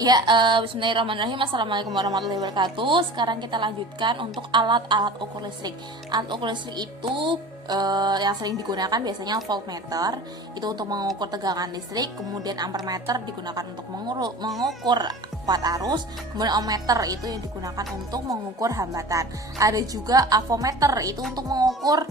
Ya, bismillahirrahmanirrahim. Assalamualaikum warahmatullahi wabarakatuh. Sekarang kita lanjutkan untuk alat-alat ukur listrik. Alat ukur listrik itu yang sering digunakan biasanya voltmeter, itu untuk mengukur tegangan listrik. Kemudian ampermeter digunakan untuk mengukur kuat arus. Kemudian ohmmeter itu yang digunakan untuk mengukur hambatan. Ada juga avometer, itu untuk mengukur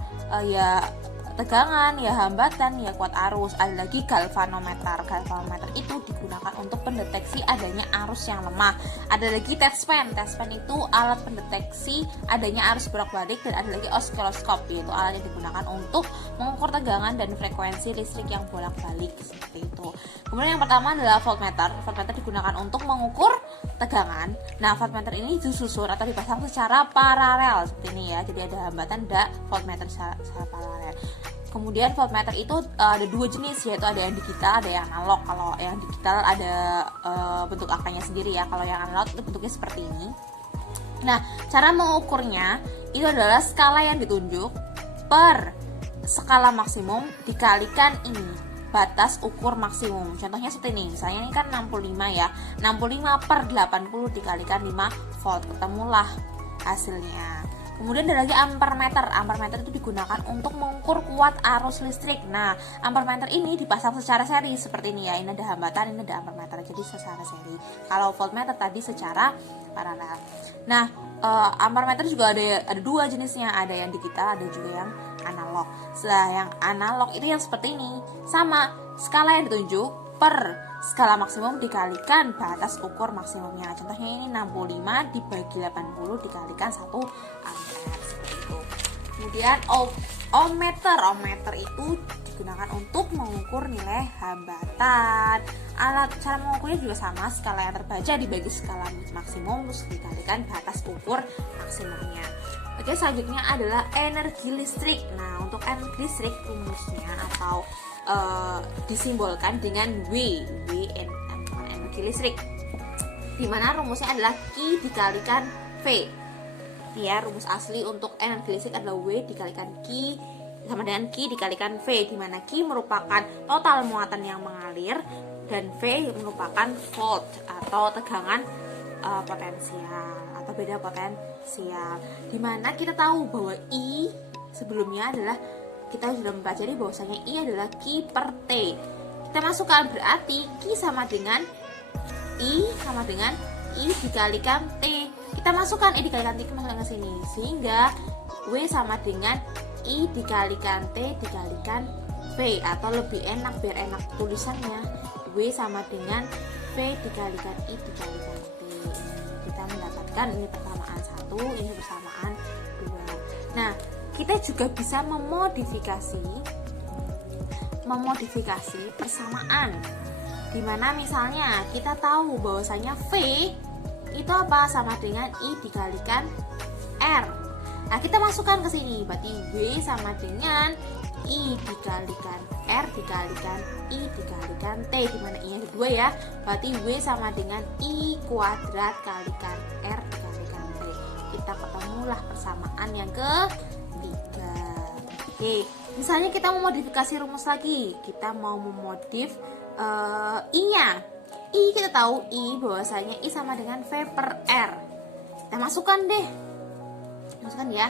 tegangan, hambatan, kuat arus. Ada lagi galvanometer. Galvanometer itu digunakan untuk pendeteksi adanya arus yang lemah. Ada lagi testpan. Testpan itu alat pendeteksi adanya arus bolak-balik. Dan ada lagi osiloskop, yaitu alat yang digunakan untuk mengukur tegangan dan frekuensi listrik yang bolak-balik, seperti itu. Kemudian yang pertama adalah voltmeter. Voltmeter digunakan untuk mengukur tegangan. Nah, voltmeter ini disusun atau dipasang secara paralel seperti ini ya. Jadi ada hambatan, ada voltmeter secara paralel. Kemudian voltmeter itu ada dua jenis, yaitu ada yang digital, ada yang analog. Kalau yang digital ada bentuk angkanya sendiri ya. Kalau yang analog itu bentuknya seperti ini. Nah, cara mengukurnya itu adalah skala yang ditunjuk per skala maksimum dikalikan ini, batas ukur maksimum. Contohnya seperti ini, misalnya ini kan 65 ya. 65 per 80 dikalikan 5 volt, ketemulah hasilnya. Kemudian ada lagi ampermeter. Ampermeter itu digunakan untuk mengukur kuat arus listrik. Nah, ampermeter ini dipasang secara seri seperti ini ya. Ini ada hambatan, ini ada ampermeter, jadi secara seri. Kalau voltmeter tadi secara paralel. Nah, ampermeter juga ada dua jenisnya, ada yang digital, ada juga yang analog. Setelah yang analog itu yang seperti ini, sama skala yang ditunjuk per skala maksimum dikalikan batas ukur maksimumnya. Contohnya ini 65 dibagi 80 dikalikan 1 ampere, seperti itu. Kemudian ohmmeter. Ohmmeter itu digunakan untuk mengukur nilai hambatan. Alat cara mengukurnya juga sama, skala yang terbaca dibagi skala maksimum terus dikalikan batas ukur maksimumnya. Oke, selanjutnya adalah energi listrik. Nah, untuk energi listrik rumusnya atau disimbolkan dengan W, energi listrik, dimana rumusnya adalah Q dikalikan V. Ya, rumus asli untuk energi listrik adalah W dikalikan Q sama dengan Q dikalikan V, dimana Q merupakan total muatan yang mengalir dan V merupakan volt atau tegangan potensial atau beda potensial. Dimana kita tahu bahwa I sebelumnya adalah, kita sudah mempelajari bahwasanya I adalah Q per T. Kita masukkan, berarti Q sama dengan I sama dengan I dikalikan T. Kita masukkan I dikalikan T, masukkan ke sini, sehingga W sama dengan I dikalikan T dikalikan V, atau lebih enak biar enak tulisannya, W sama dengan V dikalikan I dikalikan T. Kita mendapatkan ini persamaan 1, ini persamaan 2. Nah, kita juga bisa memodifikasi persamaan, dimana misalnya kita tahu bahwasanya V itu apa, sama dengan I dikalikan R. Nah, kita masukkan ke sini, berarti W sama dengan I dikalikan R dikalikan I dikalikan T, dimana I yang kedua ya, berarti W sama dengan I kuadrat kalikan R dikalikan T. Kita ketemulah persamaan yang ketiga. Oke, misalnya kita mau modifikasi rumus lagi, kita mau memodif I-nya. I kita tahu I bahwasanya I sama dengan V per R. Kita masukkan ya.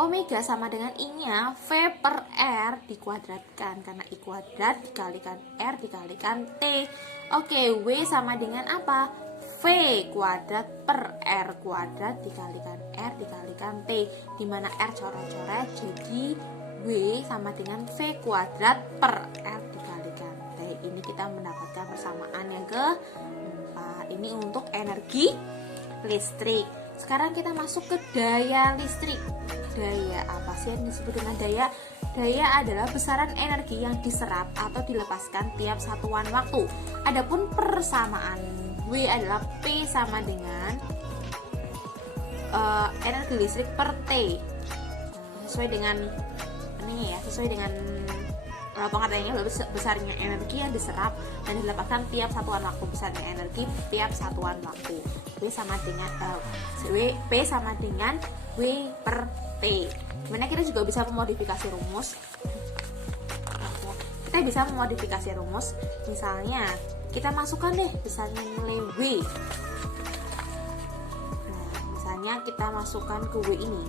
Omega sama dengan I-nya V per R dikuadratkan, karena I kuadrat dikalikan R dikalikan T. Oke, W sama dengan apa? V kuadrat per R kuadrat dikalikan R dikalikan T, dimana R coret-coret jadi W sama dengan V kuadrat per R dikalikan T. Ini kita mendapatkan persamaan yang keempat. Ini untuk energi listrik. Sekarang kita masuk ke daya listrik. Daya, apa sih yang disebut dengan daya? Daya adalah besaran energi yang diserap atau dilepaskan tiap satuan waktu. Adapun persamaan W adalah P sama dengan energi listrik per T. Sesuai dengan ini ya, sesuai dengan pengertiannya, besarnya energi yang diserap dan dilepaskan tiap satuan waktu. Besarnya energi tiap satuan waktu. W sama dengan P sama dengan W per T. Dimana kita juga bisa memodifikasi rumus. Kita bisa memodifikasi rumus, misalnya kita masukkan deh misalnya nilai W. Nah, misalnya kita masukkan ke W ini.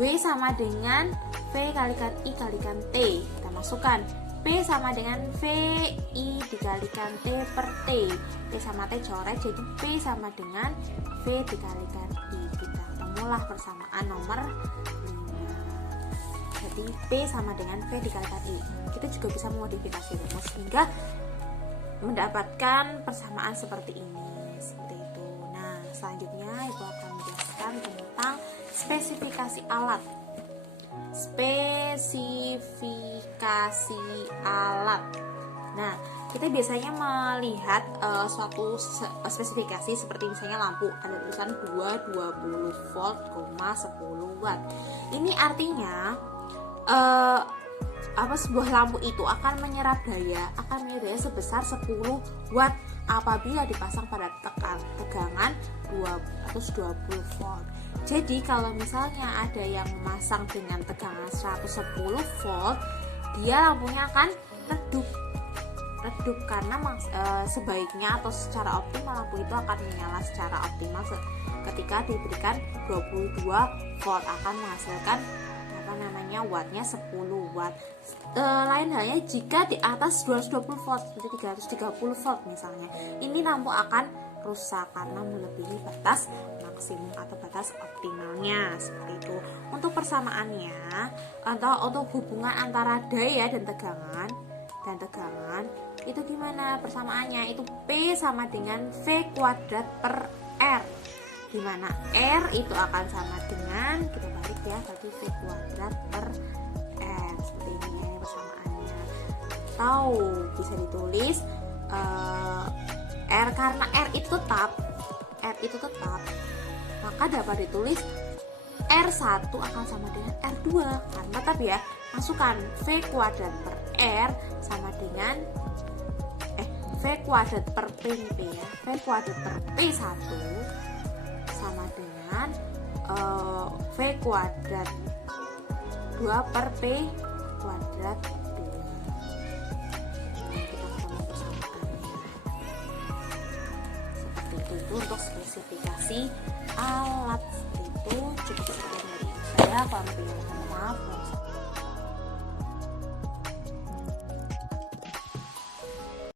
W sama dengan V kalikan I kalikan T. Kita masukkan P sama dengan VI dikalikan T per T. P sama T coret, jadi P sama dengan V dikalikan I. Kita temulah persamaan nomor 5. Jadi P sama dengan V dikalikan I. Kita juga bisa memodifikasi rumus hingga mendapatkan persamaan seperti ini. Seperti itu. Nah, selanjutnya Ibu akan menjelaskan tentang spesifikasi alat. Spesifikasi alat. Nah, kita biasanya melihat suatu spesifikasi seperti misalnya lampu ada tulisan 20 volt, 10 watt. Ini artinya sebuah lampu itu akan menyerap daya sebesar 10 watt apabila dipasang pada tegangan 220 volt. Jadi kalau misalnya ada yang memasang dengan tegangan 110 volt, dia lampunya akan redup karena sebaiknya atau secara optimal lampu itu akan menyala secara optimal ketika diberikan 22 volt, akan menghasilkan wattnya 10 watt. Lain halnya jika di atas 220 volt seperti 330 volt misalnya, ini lampu akan rusak karena melebihi batas maksimum atau batas optimalnya, seperti itu. Untuk persamaannya atau untuk hubungan antara daya dan tegangan itu gimana persamaannya? Itu P sama dengan V kuadrat per R, dimana R itu akan sama dengan, kita balik ya, tadi V kuadrat per R, seperti ini persamaannya. Atau bisa ditulis R, karena R itu tetap, maka dapat ditulis R1 akan sama dengan R2, karena tetap ya, masukkan V kuadrat per R sama dengan V kuadrat per P ya, V kuadrat per P1 sama dengan V kuadrat 2 per P kuadrat 2. Kita ketemu persamaannya. Seperti itu untuk spesifikasi alat. Seperti itu, cukup sekian dari saya. Kalau lebih, mohon maaf.